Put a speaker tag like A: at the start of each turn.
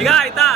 A: ಈಗ ಆಯ್ತಾ